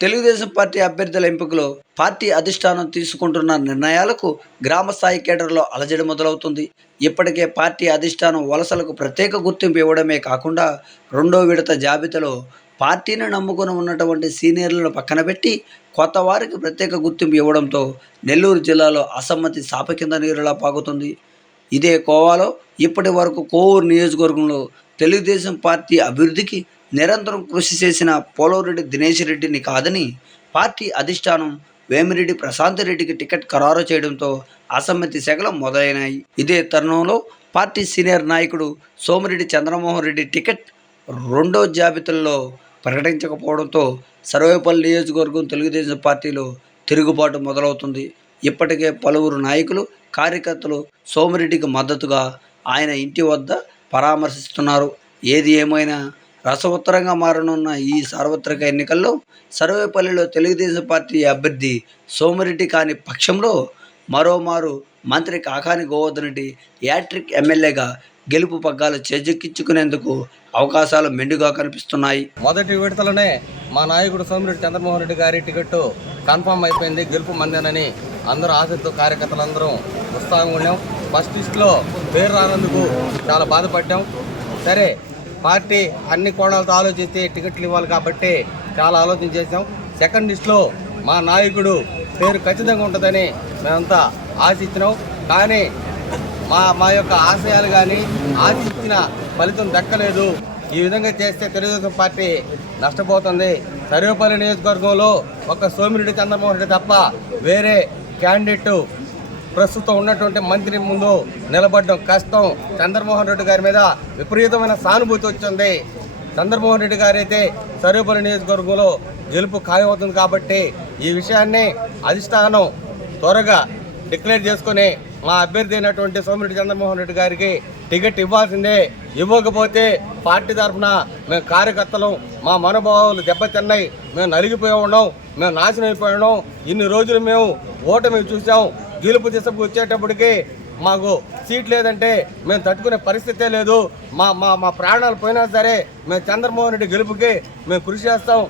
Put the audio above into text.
Telugu Desam party అభ్యర్థుల ఎంపికలో party అధిష్టానం తీసుకుంటున్న నిర్ణయాలకు గ్రామ స్థాయి కేడర్లో అలజడి మొదలవుతుంది. ఇప్పటికే పార్టీ అధిష్టానం వలసలకు ప్రత్యేక గుర్తింపు ఇవ్వడమే కాకుండా రెండో విడత జాబితాలో పార్టీని నమ్ముకొని ఉన్నటువంటి సీనియర్లను పక్కన పెట్టి కొత్త వారికి ప్రత్యేక గుర్తింపు ఇవ్వడంతో నెల్లూరు జిల్లాలో అసమ్మతి సాప కింద నీరులా పాకుతుంది ఇదే కోవాలో ఇప్పటి వరకు కోవూరు నియోజకవర్గంలో తెలుగుదేశం పార్టీ అభివృద్ధికి నిరంతరం కృషి చేసిన పోలవరెడ్డి దినేష్ రెడ్డిని కాదని పార్టీ అధిష్టానం వేమిరెడ్డి ప్రశాంత్ రెడ్డికి టికెట్ ఖరారు చేయడంతో అసమ్మతి శాఖలు మొదలైనాయి. ఇదే తరుణంలో పార్టీ సీనియర్ నాయకుడు సోమిరెడ్డి చంద్రమోహన్ రెడ్డి టికెట్ రెండో జాబితాలో ప్రకటించకపోవడంతో సర్వేపల్లి నియోజకవర్గం తెలుగుదేశం పార్టీలో తిరుగుబాటు మొదలవుతుంది. ఇప్పటికే పలువురు నాయకులు కార్యకర్తలు సోమిరెడ్డికి మద్దతుగా ఆయన ఇంటి వద్ద పరామర్శిస్తున్నారు. ఏది ఏమైనా రసవత్తరంగా మారనున్న ఈ సార్వత్రిక ఎన్నికల్లో సర్వేపల్లిలో తెలుగుదేశం పార్టీ అభ్యర్థి సోమిరెడ్డి కాని పక్షంలో మరోమారు మంత్రి కాకాని గోవర్ధన్ రెడ్డి యాట్రిక్ ఎమ్మెల్యేగా గెలుపు పగ్గాలు చేజెక్కించుకునేందుకు అవకాశాలు మెండుగా కనిపిస్తున్నాయి. మొదటి విడతలోనే మా నాయకుడు సోమిరెడ్డి చంద్రమోహన్ రెడ్డి గారి టికెట్ కన్ఫర్మ్ అయిపోయింది. గెలుపు మందేనని అందరూ ఆసక్తితో కార్యకర్తలందరం ఉత్సాహంగా ఉన్నాం. ఫస్ట్ లిస్ట్లో పేరు రానందుకు చాలా బాధపడ్డాం. సరే పార్టీ అన్ని కోణాలతో ఆలోచిస్తే టికెట్లు ఇవ్వాలి కాబట్టి చాలా ఆలోచన చేసాం సెకండ్ లిస్ట్లో మా నాయకుడు పేరు ఖచ్చితంగా ఉంటుందని మేమంతా ఆశించినాం కానీ మా మా యొక్క ఆశయాలు కానీ ఆశించిన ఫలితం దక్కలేదు. ఈ విధంగా చేస్తే తెలుగుదేశం పార్టీ నష్టపోతుంది. సర్వేపల్లి నియోజకవర్గంలో ఒక సోమిరెడ్డి చంద్రమోహన్ రెడ్డి తప్ప వేరే క్యాండిడేట్ ప్రస్తుతం ఉన్నటువంటి మంత్రి ముందు నిలబడడం కష్టం. చంద్రమోహన్ రెడ్డి గారి మీద విపరీతమైన సానుభూతి వచ్చింది. చంద్రమోహన్ రెడ్డి గారైతే సర్వేపల్లి నియోజకవర్గంలో గెలుపు ఖాయమవుతుంది కాబట్టి ఈ విషయాన్ని అధిష్టానం త్వరగా డిక్లేర్ చేసుకుని మా అభ్యర్థి అయినటువంటి సోమిరెడ్డి చంద్రమోహన్ రెడ్డి గారికి టికెట్ ఇవ్వాల్సిందే. ఇవ్వకపోతే పార్టీ తరఫున మేము కార్యకర్తలు మా మనోభావాలు దెబ్బతిన్నాయి. మేము నలిగిపోయి ఉన్నాం. మేము నాశనం అయిపోయి ఉన్నాం. ఇన్ని రోజులు మేము ఓటమి చూసాం గెలుపు దిశకు వచ్చేటప్పటికి మాకు సీట్ లేదంటే మేము తట్టుకునే పరిస్థితే లేదు. మా మా మా ప్రాణాలు పోయినా సరే మేము చంద్రమోహన్ రెడ్డి గెలుపుకి మేము కృషి చేస్తాం.